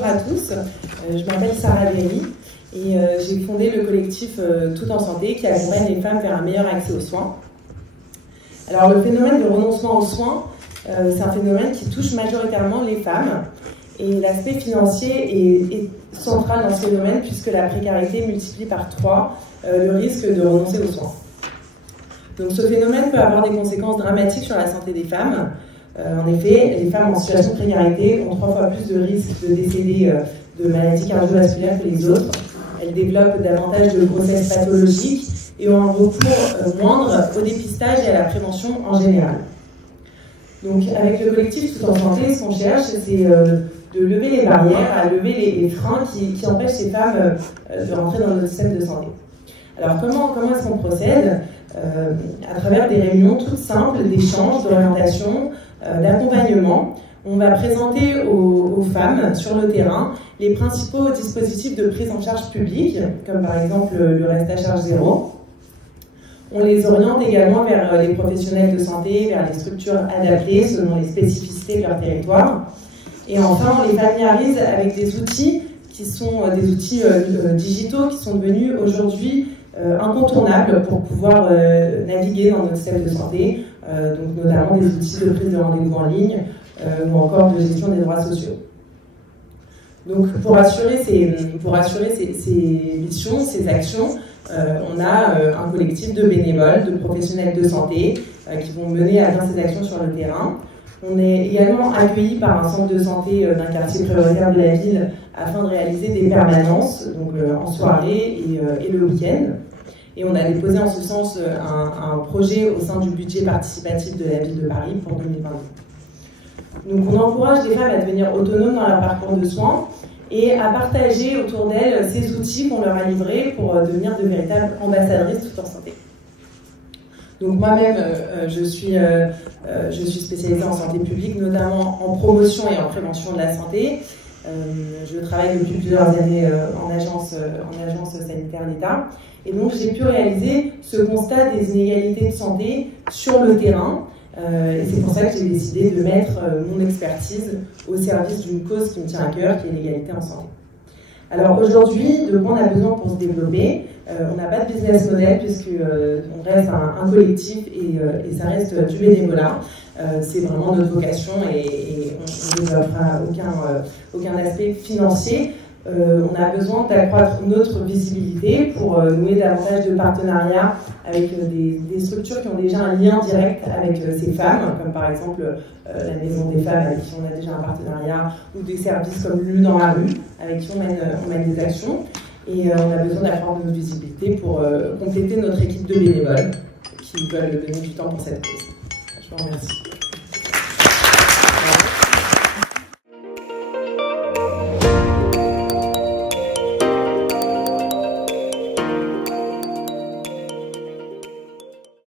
Bonjour à tous, je m'appelle Sarah Berry et j'ai fondé le collectif Tout en Santé qui accompagne les femmes vers un meilleur accès aux soins. Alors le phénomène de renoncement aux soins, c'est un phénomène qui touche majoritairement les femmes et l'aspect financier est central dans ce phénomène puisque la précarité multiplie par 3 le risque de renoncer aux soins. Donc ce phénomène peut avoir des conséquences dramatiques sur la santé des femmes. En effet, les femmes en situation de précarité ont 3 fois plus de risques de décéder de maladies cardiovasculaires que les autres. Elles développent davantage de grossesses pathologiques et ont un recours moindre au dépistage et à la prévention en général. Donc avec le collectif Tout en Santé, ce qu'on cherche, c'est de lever les barrières, à lever les freins qui empêchent ces femmes de rentrer dans notre système de santé. Alors comment est-ce qu'on procède? À travers des réunions toutes simples, d'échanges, d'orientation, d'accompagnement. On va présenter aux femmes sur le terrain les principaux dispositifs de prise en charge publique, comme par exemple le reste à charge zéro. On les oriente également vers les professionnels de santé, vers les structures adaptées selon les spécificités de leur territoire. Et enfin, on les familiarise avec des outils qui sont des outils digitaux qui sont devenus aujourd'hui incontournables pour pouvoir naviguer dans notre système de santé, donc notamment des outils de prise de rendez-vous en ligne ou encore de gestion des droits sociaux. Donc pour assurer ces missions, ces actions, on a un collectif de bénévoles, de professionnels de santé qui vont mener à bien ces actions sur le terrain. On est également accueilli par un centre de santé d'un quartier prioritaire de la ville afin de réaliser des permanences, donc en soirée et le week-end. Et on a déposé en ce sens un projet au sein du budget participatif de la ville de Paris pour 2022. Donc on encourage les femmes à devenir autonomes dans leur parcours de soins et à partager autour d'elles ces outils qu'on leur a livrés pour devenir de véritables ambassadrices tout en santé. Donc moi-même, je suis spécialisée en santé publique, notamment en promotion et en prévention de la santé. Je travaille depuis plusieurs années en agence sanitaire d'État. Et donc j'ai pu réaliser ce constat des inégalités de santé sur le terrain. Et c'est pour ça que j'ai décidé de mettre mon expertise au service d'une cause qui me tient à cœur, qui est l'égalité en santé. Alors aujourd'hui, de quoi on a besoin pour se développer? On n'a pas de business model puisqu'on reste un collectif et ça reste du bénévolat. C'est vraiment notre vocation et on ne développera aucun aspect financier. On a besoin d'accroître notre visibilité pour nouer davantage de partenariats avec des structures qui ont déjà un lien direct avec ces femmes, comme par exemple la Maison des Femmes avec qui on a déjà un partenariat, ou des services comme Lu dans la rue avec qui on mène des actions. Et on a besoin d'accroître notre visibilité pour compléter notre équipe de bénévoles qui veulent donner du temps pour cette cause. Je vous remercie.